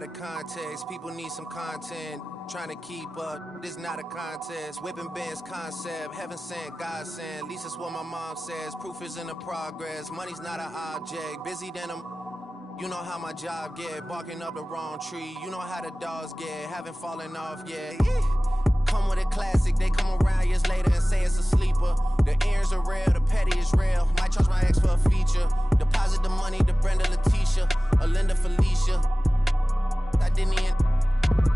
out of context. People need some content. Trying to keep up, this not a contest. Whipping bands concept, heaven sent, God sent. At least that's what my mom says. Proof is in the progress. Money's not an object. Busy than I'm. You know how my job get. Barking up the wrong tree. You know how the dogs get. Haven't fallen off yet. Come with a classic. They come around years later and say it's a sleeper. The earrings are real, the petty is real. Might charge my ex for a feature. Deposit the money to Brenda Letitia or Linda Felicia. I didn't even.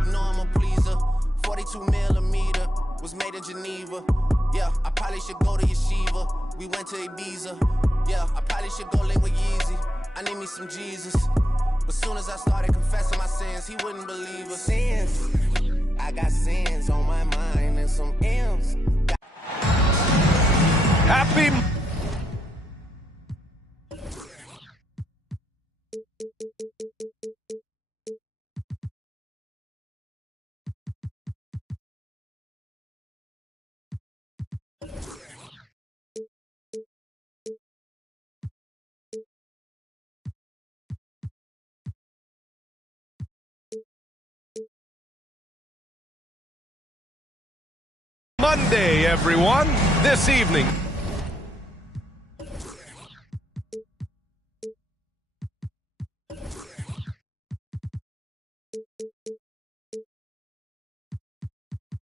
You know I'm a pleaser. 42 millimeter was made in Geneva. Yeah, I probably should go to Yeshiva. We went to Ibiza. Yeah, I probably should go link with Yeezy. I need me some Jesus. But soon as I started confessing my sins, he wouldn't believe us. Sins. I got sins on my mind and some M's. Happy Monday, everyone. This evening.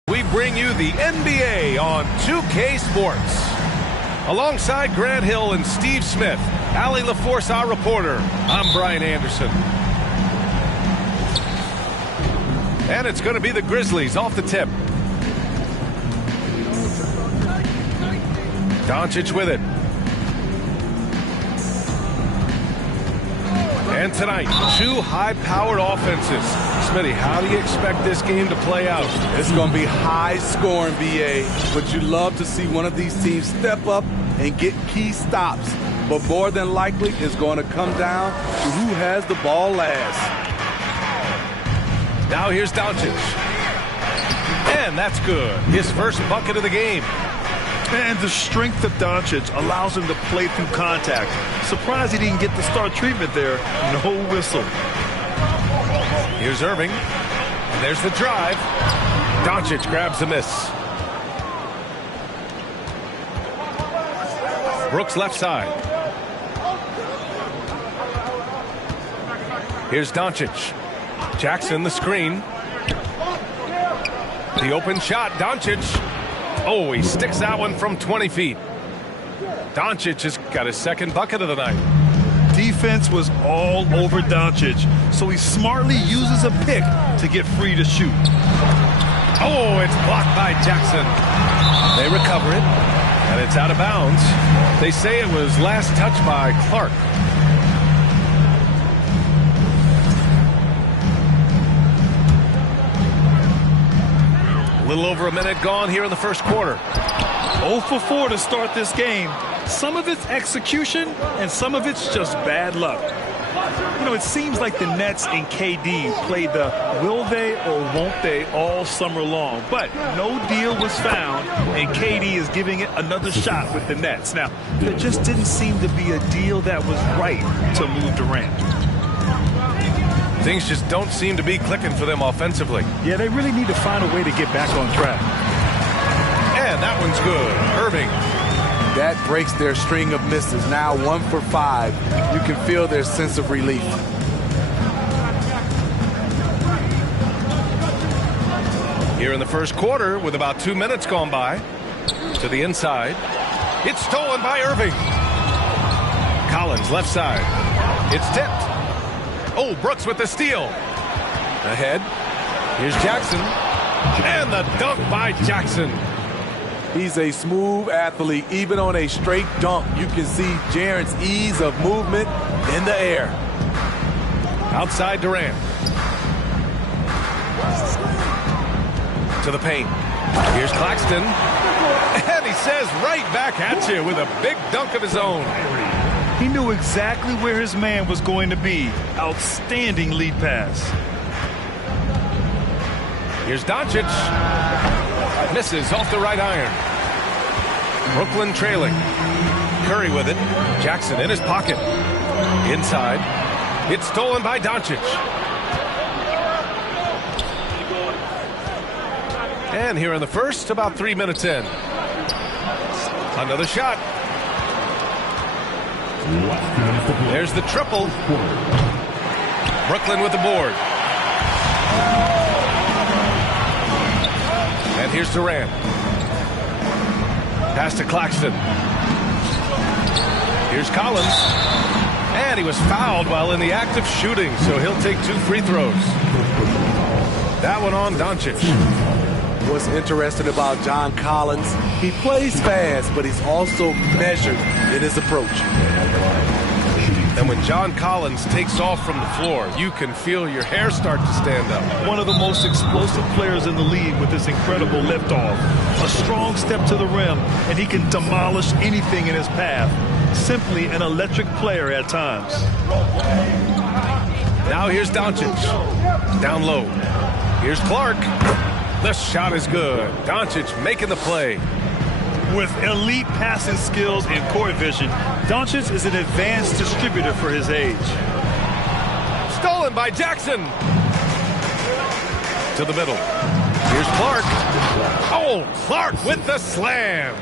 We bring you the NBA on 2K Sports. Alongside Grant Hill and Steve Smith, Allie LaForce, our reporter. I'm Brian Anderson. And it's going to be the Grizzlies off the tip. Doncic with it. And tonight, two high-powered offenses. Smitty, how do you expect this game to play out? It's going to be high-scoring, BA, but you love to see one of these teams step up and get key stops. But more than likely, it's going to come down to who has the ball last. Now here's Doncic. And that's good. His first bucket of the game. And the strength of Doncic allows him to play through contact. Surprised he didn't get the start treatment there. No whistle. Here's Irving. And there's the drive. Doncic grabs the miss. Brooks left side. Here's Doncic. Jackson the screen. The open shot. Doncic. Oh, he sticks that one from 20 feet. Doncic has got his second bucket of the night. Defense was all over Doncic, so he smartly uses a pick to get free to shoot. Oh, it's blocked by Jackson. They recover it, and it's out of bounds. They say it was last touched by Clark. A little over a minute gone here in the first quarter. 0 for 4 to start this game. Some of it's execution, and some of it's just bad luck. You know, it seems like the Nets and KD played the will they or won't they all summer long. But no deal was found, and KD is giving it another shot with the Nets. Now, there just didn't seem to be a deal that was right to move Durant. Things just don't seem to be clicking for them offensively. Yeah, they really need to find a way to get back on track. And that one's good. Irving. That breaks their string of misses. Now 1 for 5. You can feel their sense of relief. Here in the first quarter, with about 2 minutes gone by, to the inside. It's stolen by Irving. Collins left side. It's tipped. Oh, Brooks with the steal. Ahead. Here's Jackson. And the dunk by Jackson. He's a smooth athlete. Even on a straight dunk, you can see Jaren's ease of movement in the air. Outside Durant. To the paint. Here's Claxton. And he says right back at you with a big dunk of his own. He knew exactly where his man was going to be. Outstanding lead pass. Here's Doncic. Misses off the right iron. Brooklyn trailing. Curry with it. Jackson in his pocket. Inside. It's stolen by Doncic. And here in the first, about 3 minutes in. Another shot. There's the triple. Brooklyn with the board. And here's Durant. Pass to Claxton. Here's Collins. And he was fouled while in the act of shooting, so he'll take 2 free throws. That one on Doncic. What's interesting about John Collins, he plays fast, but he's also measured in his approach. And when John Collins takes off from the floor, you can feel your hair start to stand up. One of the most explosive players in the league with this incredible liftoff. A strong step to the rim, and he can demolish anything in his path. Simply an electric player at times. Now here's Doncic. Down low. Here's Clark. The shot is good. Doncic making the play. With elite passing skills and court vision, Doncic is an advanced distributor for his age. Stolen by Jackson. To the middle. Here's Clark. Oh, Clark with the slam.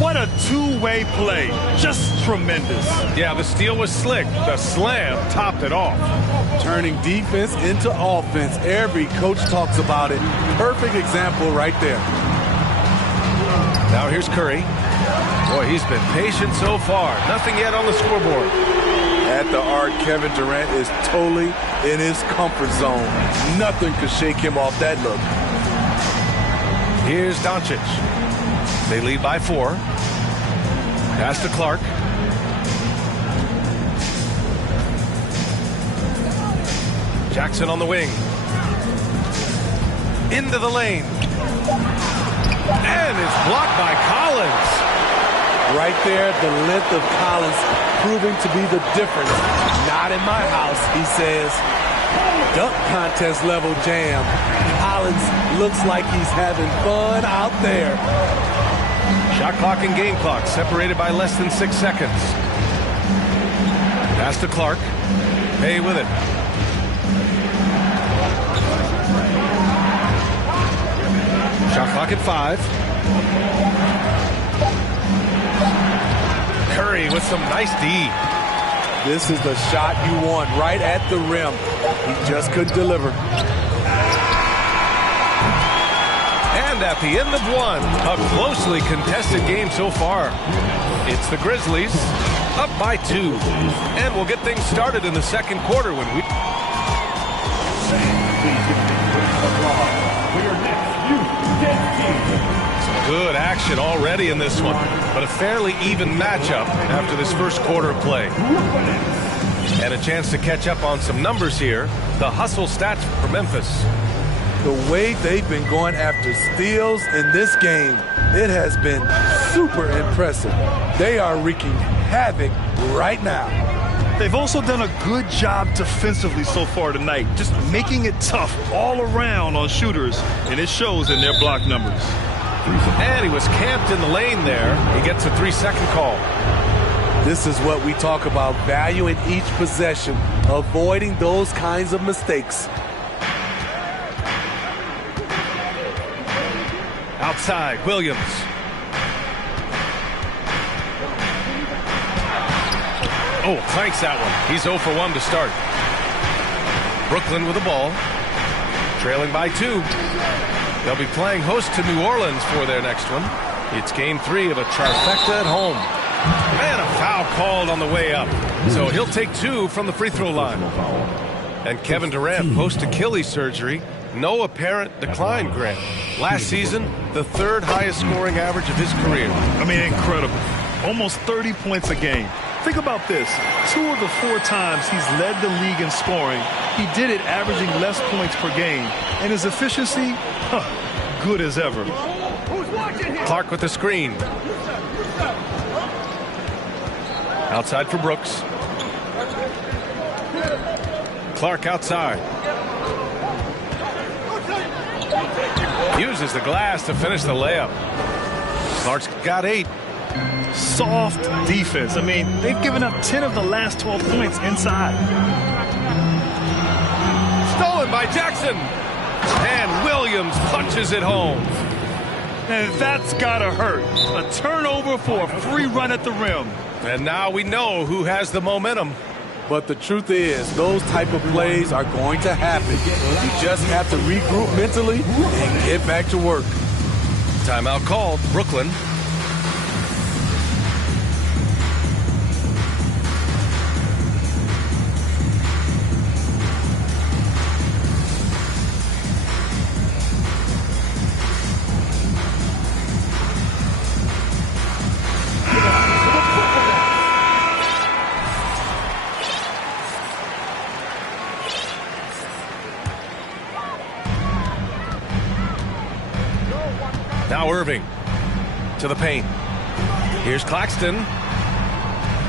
What a two-way play. Just tremendous. Yeah, the steal was slick. The slam topped it off. Turning defense into offense. Every coach talks about it. Perfect example right there. Now here's Curry. Boy, he's been patient so far. Nothing yet on the scoreboard. At the arc, Kevin Durant is totally in his comfort zone. Nothing could shake him off that look. Here's Doncic. They lead by 4. Pass to Clark. Jackson on the wing. Into the lane. And it's blocked by Collins. Right there, the length of Collins proving to be the difference. Not in my house, he says. Dunk contest level jam. Collins looks like he's having fun out there. Shot clock and game clock separated by less than 6 seconds. Pass to Clark. Hay with it. Shot clock at 5. Curry with some nice D. This is the shot you want right at the rim. He just couldn't deliver. And at the end of 1, a closely contested game so far. It's the Grizzlies up by 2. And we'll get things started in the second quarter when we... Some good action already in this one, but a fairly even matchup after this first quarter of play. And a chance to catch up on some numbers here. The hustle stats for Memphis. The way they've been going after steals in this game, it has been super impressive. They are wreaking havoc right now. They've also done a good job defensively so far tonight, just making it tough all around on shooters, and it shows in their block numbers. And he was camped in the lane there. He gets a 3-second call. This is what we talk about, valuing each possession, avoiding those kinds of mistakes. Outside, Williams. Oh, clanks that one. He's 0 for 1 to start. Brooklyn with the ball. Trailing by 2. They'll be playing host to New Orleans for their next one. It's game 3 of a trifecta at home. And a foul called on the way up. So he'll take 2 from the free throw line. And Kevin Durant post Achilles surgery. No apparent decline, Grant. Last season, the 3rd highest scoring average of his career. I mean, incredible. Almost 30 points a game. Think about this. 2 of the 4 times he's led the league in scoring, he did it averaging less points per game. And his efficiency, good as ever. Clark with the screen. Outside for Brooks. Clark outside. Uses the glass to finish the layup. Clark's got 8. Soft defense. I mean, they've given up 10 of the last 12 points inside. Stolen by Jackson. And Williams Williams punches it home. And that's gotta hurt. A turnover for a free run at the rim. And now we know who has the momentum. But the truth is, those type of plays are going to happen. You just have to regroup mentally and get back to work. Timeout called, Brooklyn. Now Irving to the paint. Here's Claxton.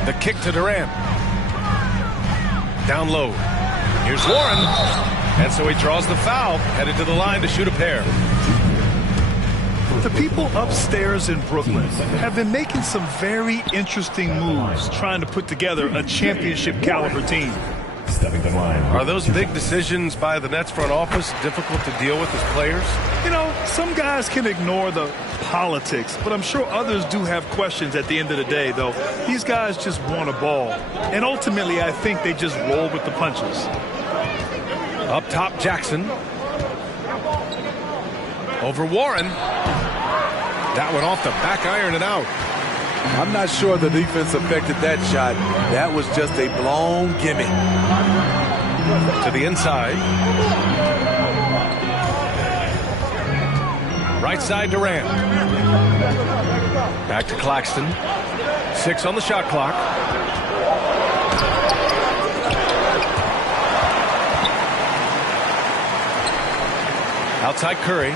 The kick to Durant. Down low. Here's Warren. And so he draws the foul, headed to the line to shoot a pair. The people upstairs in Brooklyn have been making some very interesting moves trying to put together a championship caliber team. Are those big decisions by the Nets front office difficult to deal with as players? You know, some guys can ignore the politics, but I'm sure others do have questions at the end of the day, though. These guys just want a ball. And ultimately, I think they just roll with the punches. Up top, Jackson. Over Warren. That one off the back iron and out. I'm not sure the defense affected that shot. That was just a blown gimme. To the inside. Right side, Durant. Back to Claxton. 6 on the shot clock. Outside Curry.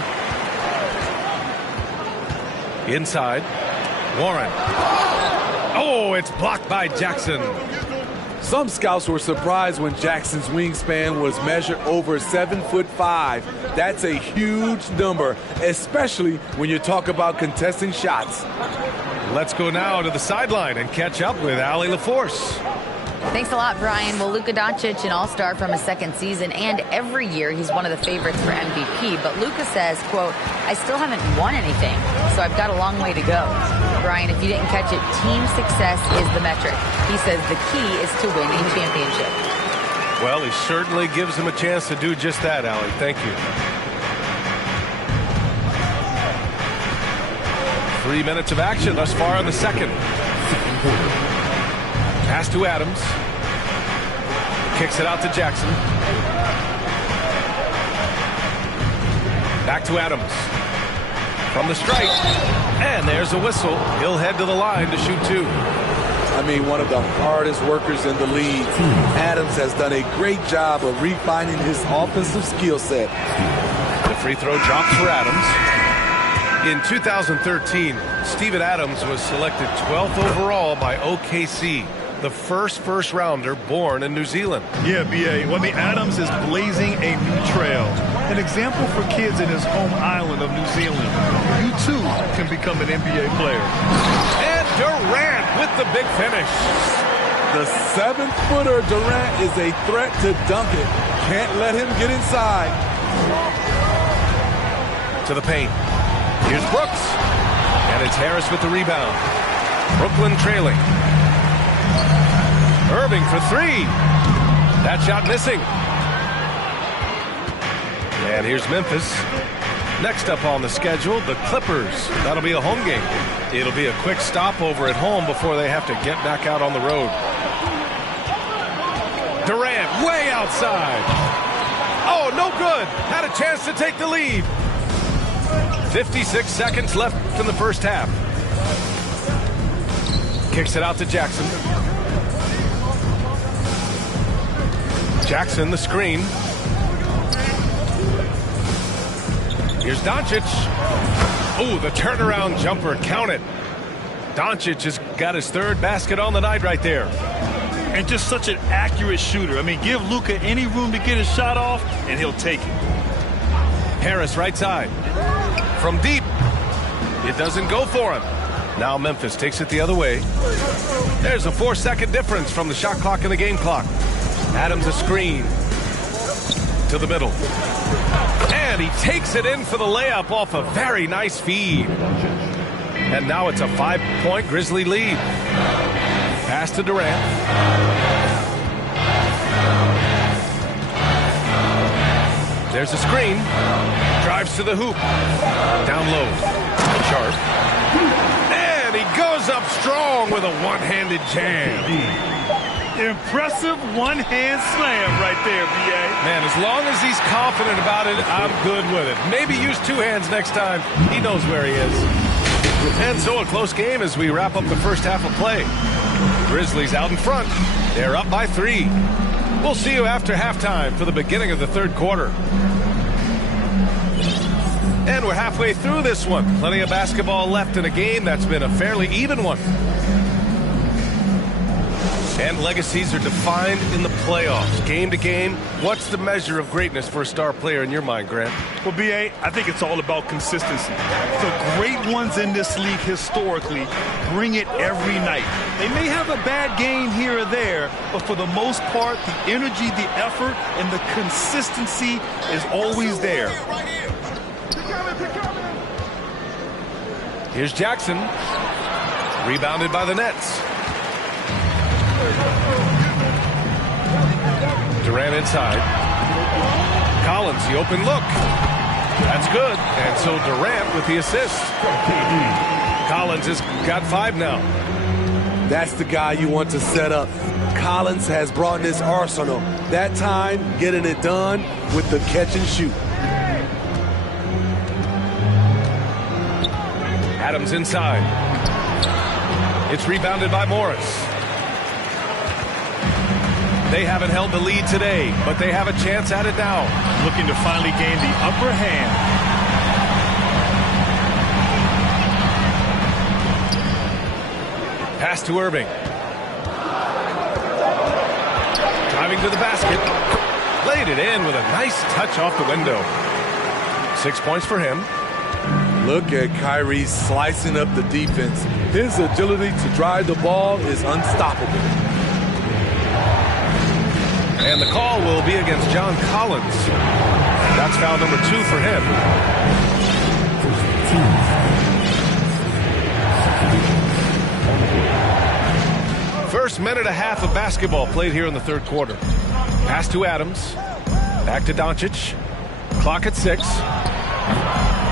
Inside. Warren. Oh, it's blocked by Jackson. Some scouts were surprised when Jackson's wingspan was measured over 7'5". That's a huge number, especially when you talk about contesting shots. Let's go now to the sideline and catch up with Allie LaForce. Thanks a lot, Brian. Well, Luka Doncic, an all-star from his second season, and every year he's one of the favorites for MVP. But Luka says, quote, I still haven't won anything, so I've got a long way to go. Brian, if you didn't catch it, team success is the metric. He says the key is to win a championship. Well, he certainly gives him a chance to do just that, Allie. Thank you. 3 minutes of action thus far in the second. Pass to Adams. Kicks it out to Jackson. Back to Adams. From the stripe. And there's a whistle. He'll head to the line to shoot 2. I mean, one of the hardest workers in the league. Adams has done a great job of refining his offensive skill set. The free throw drops for Adams. In 2013, Steven Adams was selected 12th overall by OKC, the first rounder born in New Zealand. Yeah, B.A. Well, Adams is blazing a new trail. An example for kids in his home island of New Zealand. You, too, can become an NBA player. And Durant with the big finish. The 7-footer Durant is a threat to dunk it. Can't let him get inside. To the paint. Here's Brooks. And it's Harris with the rebound. Brooklyn trailing. Irving for 3. That shot missing. And here's Memphis. Next up on the schedule, the Clippers. That'll be a home game. It'll be a quick stopover at home before they have to get back out on the road. Durant way outside. Oh, no good. Had a chance to take the lead. 56 seconds left in the first half. Kicks it out to Jackson. Jackson, the screen. Here's Doncic. Oh, the turnaround jumper. Count it. Doncic has got his 3rd basket on the night right there. And just such an accurate shooter. I mean, give Luka any room to get his shot off, and he'll take it. Harris, right side. From deep. It doesn't go for him. Now Memphis takes it the other way. There's a 4-second difference from the shot clock and the game clock. Adams a screen. to the middle. And he takes it in for the layup off a very nice feed. And now it's a 5-point Grizzly lead. Pass to Durant. There's a screen. Drives to the hoop. Down low. Sharp. And he goes up strong with a one-handed jam. Impressive one-hand slam right there, B.A. Man, as long as he's confident about it, I'm good with it. Maybe use two hands next time. He knows where he is. And so a close game as we wrap up the first half of play. Grizzlies out in front. They're up by 3. We'll see you after halftime for the beginning of the third quarter. And we're halfway through this one. Plenty of basketball left in a game that's been a fairly even one. And legacies are defined in the playoffs. Game to game, what's the measure of greatness for a star player in your mind, Grant? Well, B.A., I think it's all about consistency. The great ones in this league historically bring it every night. They may have a bad game here or there, but for the most part, the energy, the effort, and the consistency is always there. Here's Jackson. Rebounded by the Nets. Durant inside. Collins, the open look. That's good. And so Durant with the assist. Collins has got 5 now. That's the guy you want to set up. Collins has brought in his arsenal. That time, getting it done with the catch and shoot. Adams inside. It's rebounded by Morris. They haven't held the lead today, but they have a chance at it now. Looking to finally gain the upper hand. Pass to Irving. Driving to the basket. Laid it in with a nice touch off the window. 6 points for him. Look at Kyrie slicing up the defense. His agility to drive the ball is unstoppable. And the call will be against John Collins. That's foul number 2 for him. First minute and a half of basketball played here in the third quarter. Pass to Adams. Back to Doncic. Clock at 6.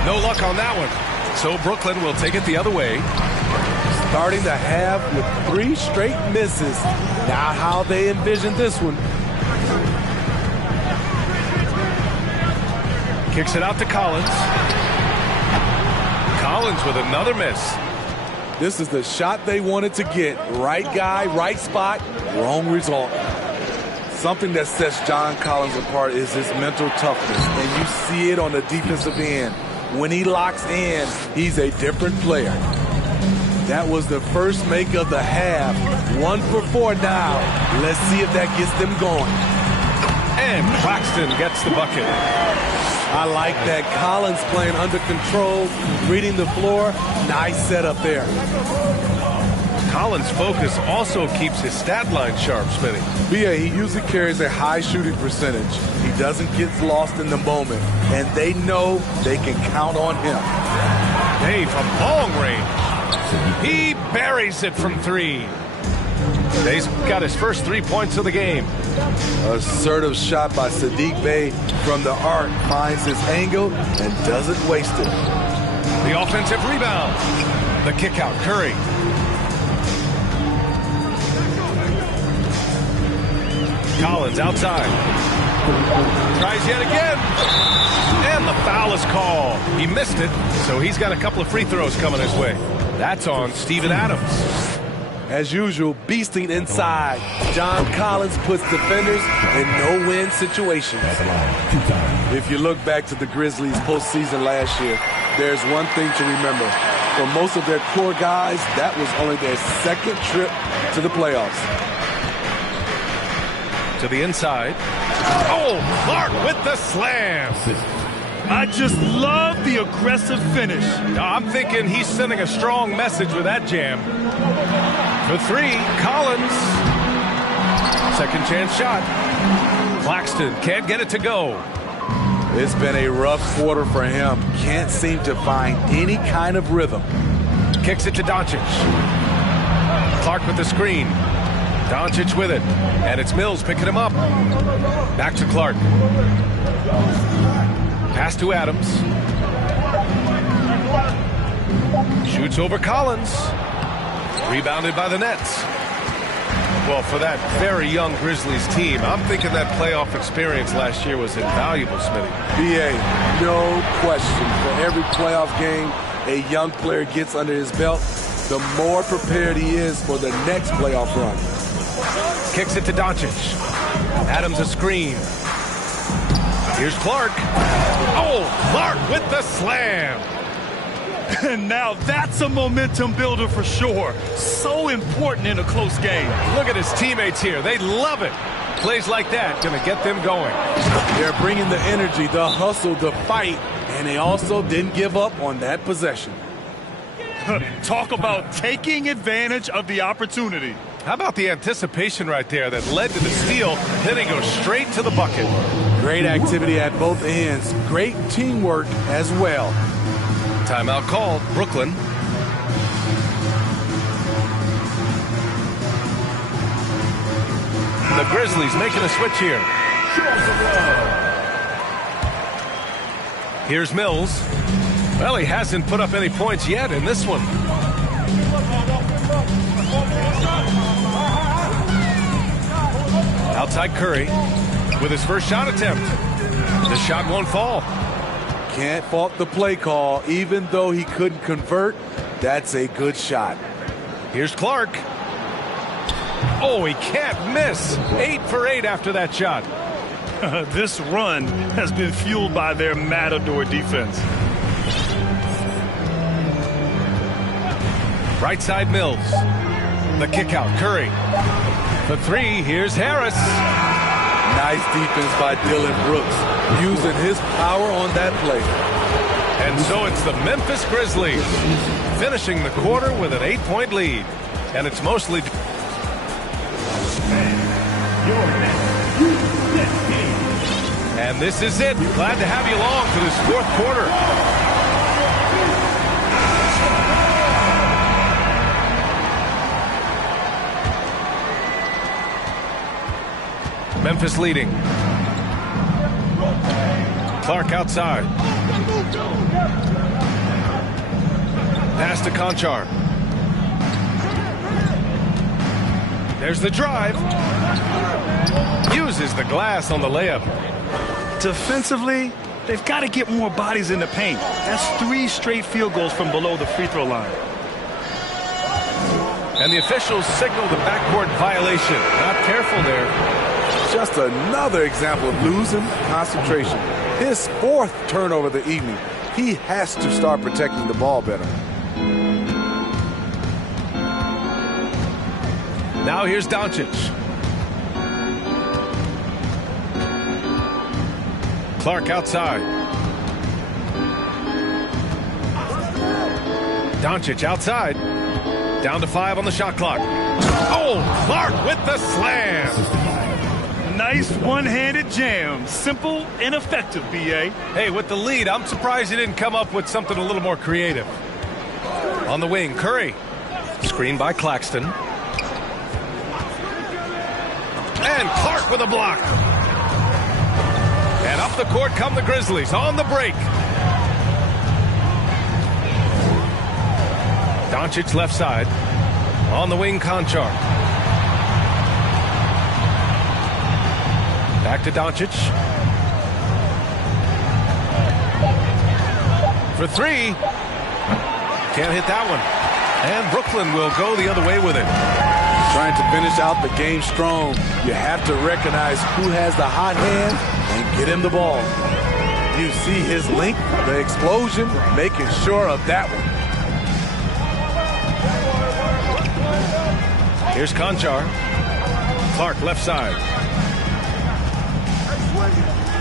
No luck on that one. So Brooklyn will take it the other way. Starting the half with 3 straight misses. Not how they envisioned this one. Kicks it out to Collins. Collins with another miss. This is the shot they wanted to get. Right guy, right spot, wrong result. Something that sets John Collins apart is his mental toughness, and you see it on the defensive end. When he locks in, he's a different player. That was the first make of the half. 1 for 4 now. Let's see if that gets them going. And Claxton gets the bucket. I like that. Collins playing under control, reading the floor. Nice setup there. Collins' focus also keeps his stat line sharp, Smitty. B.A., he usually carries a high shooting percentage. He doesn't get lost in the moment, and they know they can count on him. Hey, from long range, he buries it from 3. He's got his first 3 points of the game. Assertive shot by Saddiq Bey from the arc, finds his angle and doesn't waste it. The offensive rebound. The kick out, Curry. Collins outside. Tries yet again. And the foul is called. He missed it, so he's got a couple of free throws coming his way. That's on Steven Adams. As usual, beasting inside. John Collins puts defenders in no-win situations. If you look back to the Grizzlies postseason last year, there's one thing to remember. For most of their core guys, that was only their second trip to the playoffs. To the inside. Oh, Clark with the slam. I just love the aggressive finish. I'm thinking he's sending a strong message with that jam. For 3, Collins. Second chance shot. Claxton can't get it to go. It's been a rough quarter for him. Can't seem to find any kind of rhythm. Kicks it to Doncic. Clark with the screen. Doncic with it. And it's Mills picking him up. Back to Clark. Pass to Adams. Shoots over Collins. Rebounded by the Nets. Well, for that very young Grizzlies team, I'm thinking that playoff experience last year was invaluable, Smitty. BA, no question. For every playoff game a young player gets under his belt, the more prepared he is for the next playoff run. Kicks it to Doncic. Adams a screen. Here's Clark. Oh, Clark with the slam. And now that's a momentum builder for sure. So important in a close game. Look at his teammates here. They love it. Plays like that going to get them going. They're bringing the energy, the hustle, the fight, and they also didn't give up on that possession. Talk about taking advantage of the opportunity. How about the anticipation right there that led to the steal, then he goes straight to the bucket. Great activity at both ends. Great teamwork as well. Timeout called. Brooklyn. The Grizzlies making a switch here. Here's Mills. Well, he hasn't put up any points yet in this one. Outside Curry with his first shot attempt. The shot won't fall. Can't fault the play call. Even though he couldn't convert, that's a good shot. Here's Clark. Oh, he can't miss. 8 for 8 after that shot. This run has been fueled by their Matador defense. Right side Mills. The kick out. Curry. The three. Here's Harris. Nice defense by Dylan Brooks, using his power on that play. And so it's the Memphis Grizzlies finishing the quarter with an 8-point lead. And it's mostly... And this is it. Glad to have you along for this fourth quarter. Memphis leading. Clark outside. Pass to Conchar. There's the drive. Uses the glass on the layup. Defensively, they've got to get more bodies in the paint. That's 3 straight field goals from below the free throw line. And the officials signal the backcourt violation. Not careful there. Just another example of losing concentration. His 4th turnover of the evening. He has to start protecting the ball better. Now here's Doncic. Clark outside. Doncic outside. Down to 5 on the shot clock. Oh, Clark with the slam. Nice one-handed jam. Simple and effective, B.A. Hey, with the lead, I'm surprised he didn't come up with something a little more creative. On the wing, Curry. Screen by Claxton. And Clark with a block. And up the court come the Grizzlies on the break. Doncic left side. On the wing, Conchar. Back to Doncic. For 3. Can't hit that one. And Brooklyn will go the other way with it. Trying to finish out the game strong. You have to recognize who has the hot hand and get him the ball. You see his length, the explosion, making sure of that one. Here's Conchar. Clark left side.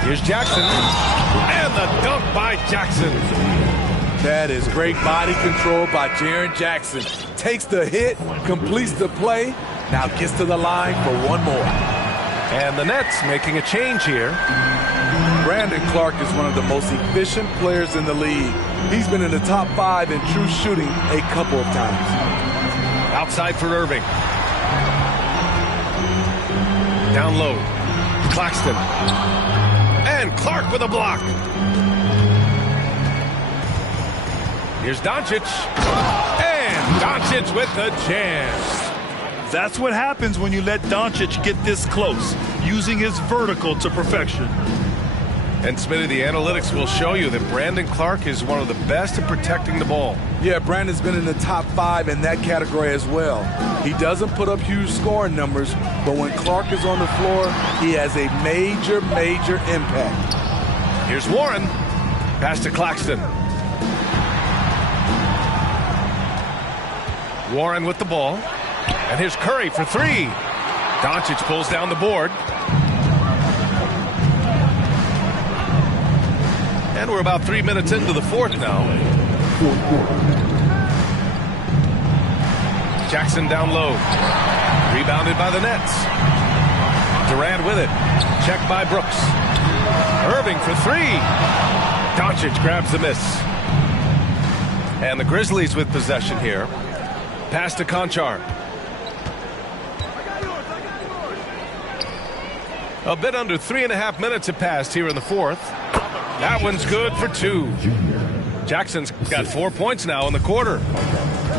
Here's Jackson. And the dunk by Jackson. That is great body control by Jaren Jackson. Takes the hit, completes the play, now gets to the line for one more. And the Nets making a change here. Brandon Clark is one of the most efficient players in the league. He's been in the top 5 in true shooting a couple of times. Outside for Irving. Down low. Claxton. And Clark with a block. Here's Doncic. And Doncic with the jam. That's what happens when you let Doncic get this close, using his vertical to perfection. And Smitty, the analytics will show you that Brandon Clark is one of the best at protecting the ball. Yeah, Brandon's been in the top 5 in that category as well. He doesn't put up huge scoring numbers, but when Clark is on the floor, he has a major, major impact. Here's Warren. Pass to Claxton. Warren with the ball. And here's Curry for 3. Doncic pulls down the board. And we're about 3 minutes into the fourth now. Jackson down low. Rebounded by the Nets. Durant with it. Checked by Brooks. Irving for 3. Doncic grabs the miss. And the Grizzlies with possession here. Pass to Conchar. A bit under 3.5 minutes have passed here in the fourth. That one's good for 2. Jackson's got 4 points now in the quarter.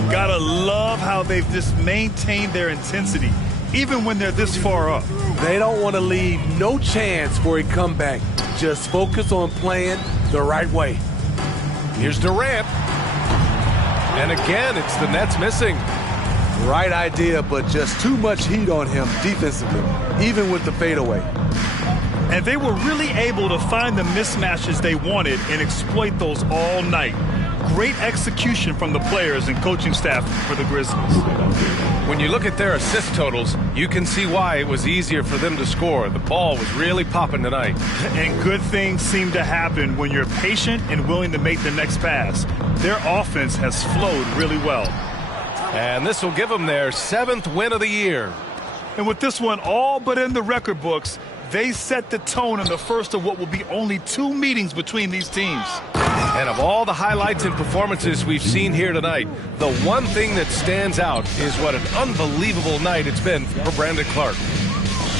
Gotta love how they've just maintained their intensity, even when they're this far up. They don't want to leave no chance for a comeback. Just focus on playing the right way. Here's Durant. And again, it's the Nets missing. Right idea, but just too much heat on him defensively, even with the fadeaway. And they were really able to find the mismatches they wanted and exploit those all night. Great execution from the players and coaching staff for the Grizzlies. When you look at their assist totals, you can see why it was easier for them to score. The ball was really popping tonight. And good things seem to happen when you're patient and willing to make the next pass. Their offense has flowed really well. And this will give them their 7th win of the year. And with this one all but in the record books, they set the tone in the first of what will be only 2 meetings between these teams. And of all the highlights and performances we've seen here tonight, the one thing that stands out is what an unbelievable night it's been for Brandon Clark.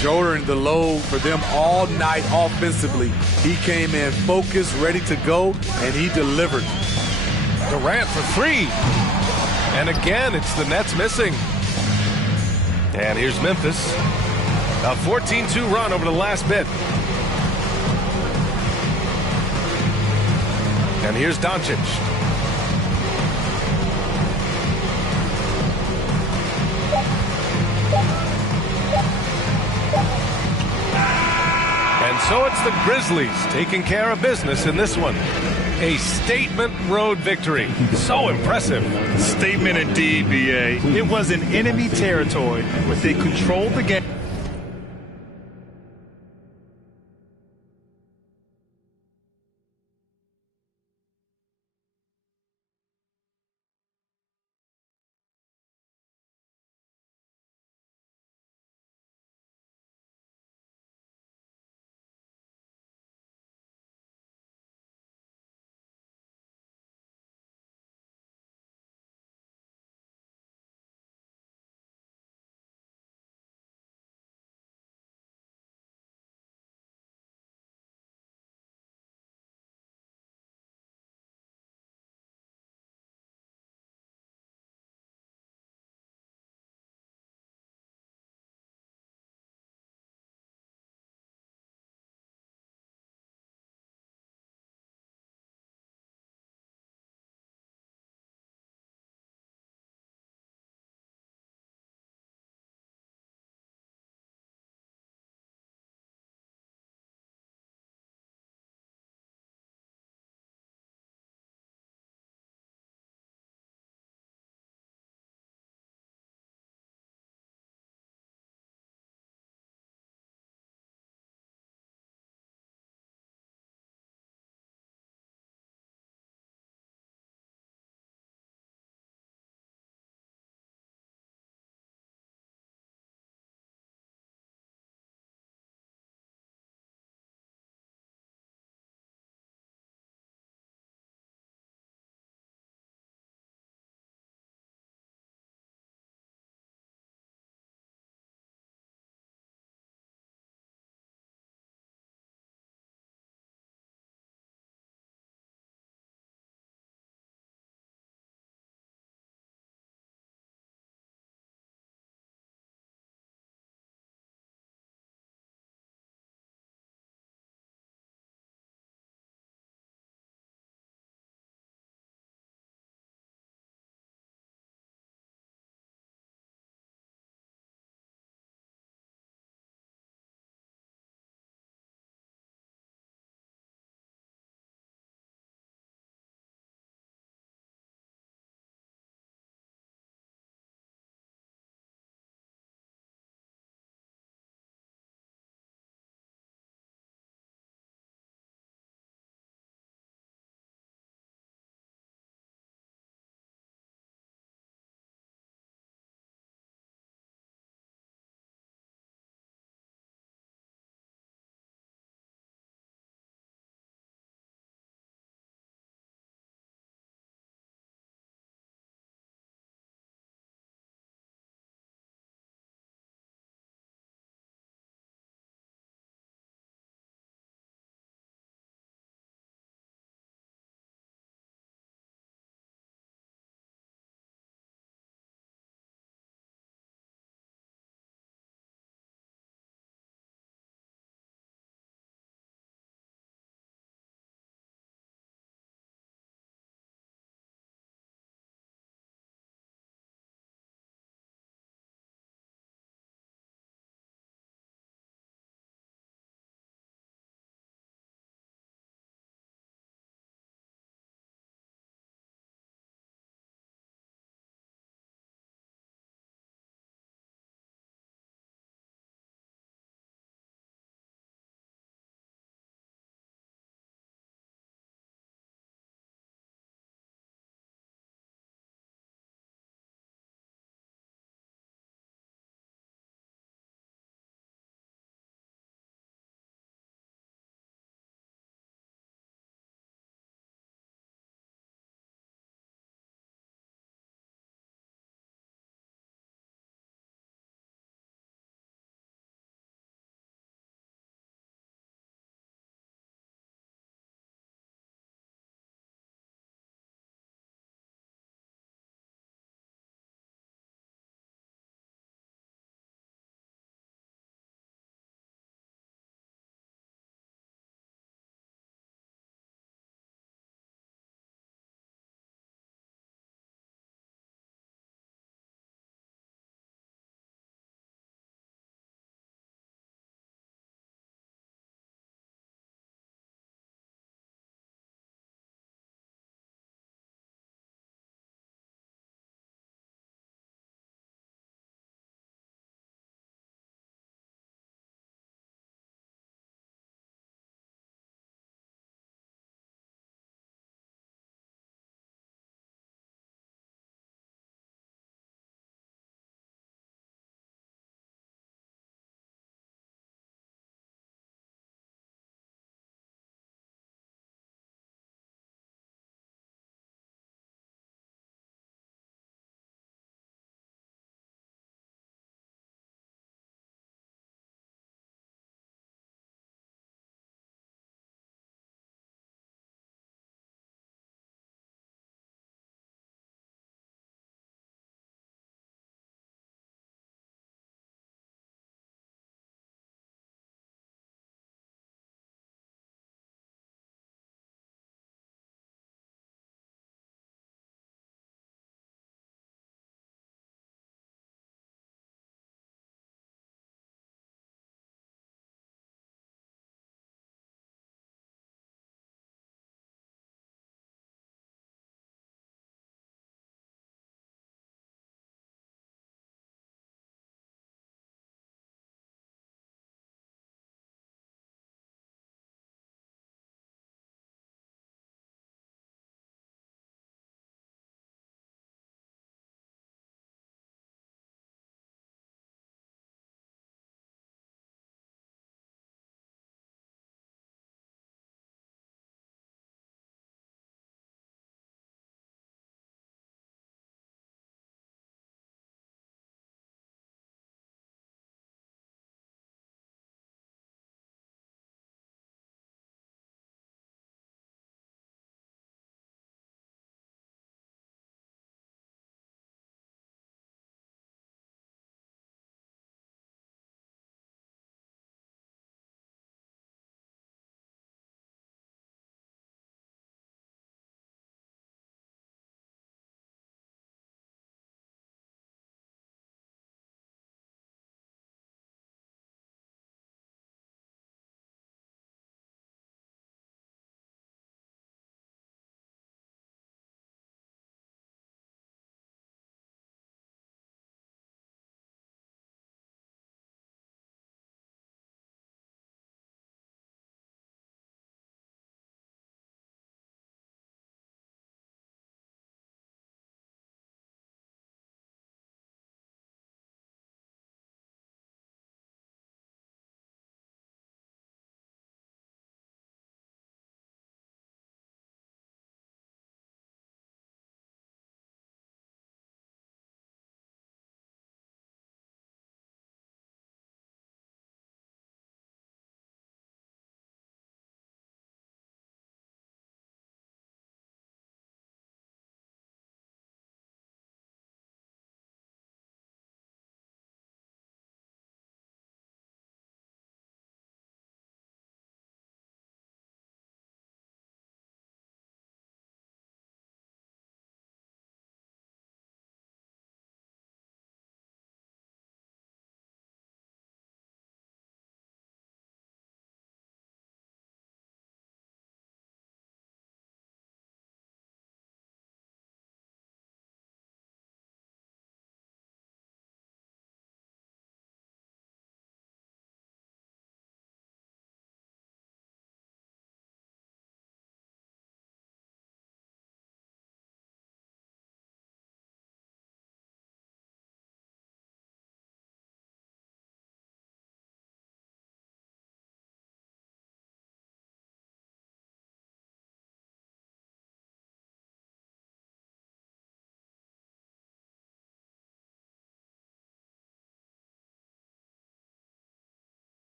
Shouldering the load for them all night offensively. He came in focused, ready to go, and he delivered. Durant for 3. And again, it's the Nets missing. And here's Memphis. A 14-2 run over the last bit. And here's Doncic. And so it's the Grizzlies taking care of business in this one. A statement road victory. So impressive. Statement indeed, B.A. It was in enemy territory, but they controlled the game.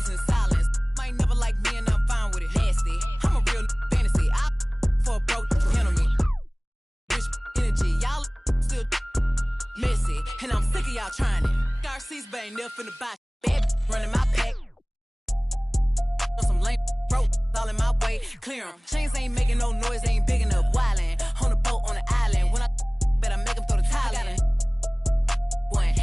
moves in silence. Might never like me and I'm fine with it. Nasty, I'm a real fantasy. I for a broke handle me. Rich energy, y'all still messy, and I'm sick of y'all trying it. RC's but ain't never finna buy bad running my pack. Some lame broke all in my way. Clear 'em. Chains ain't making no noise, ain't big enough. Wildin' on a boat on the island. When I bet I make him throw the tile in. One,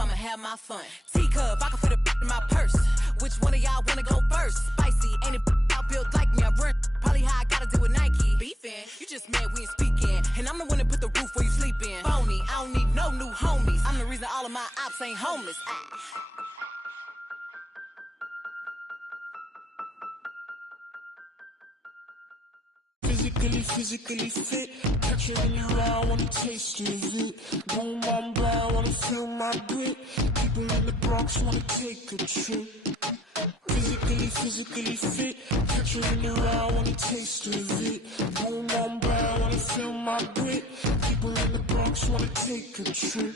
I'ma have my fun. Teacup, I can fit a in my purse. Which one of y'all wanna go first? Spicy, ain't it out built like me? I run probably how I gotta deal with Nike. Beefin', you just mad we ain't speaking. And I'm the one that put the roof where you sleepin'. Phony, I don't need no new homies. I'm the reason all of my ops ain't homeless. Physically fit. Catch it in your eye, wanna taste of it. Boom, boom, boom, wanna feel my grit. People in the Bronx wanna take a trip. Physically fit. Catch it in your eye, wanna taste of it. Boom, boom, boom, wanna feel my grit. People in the Bronx wanna take a trip.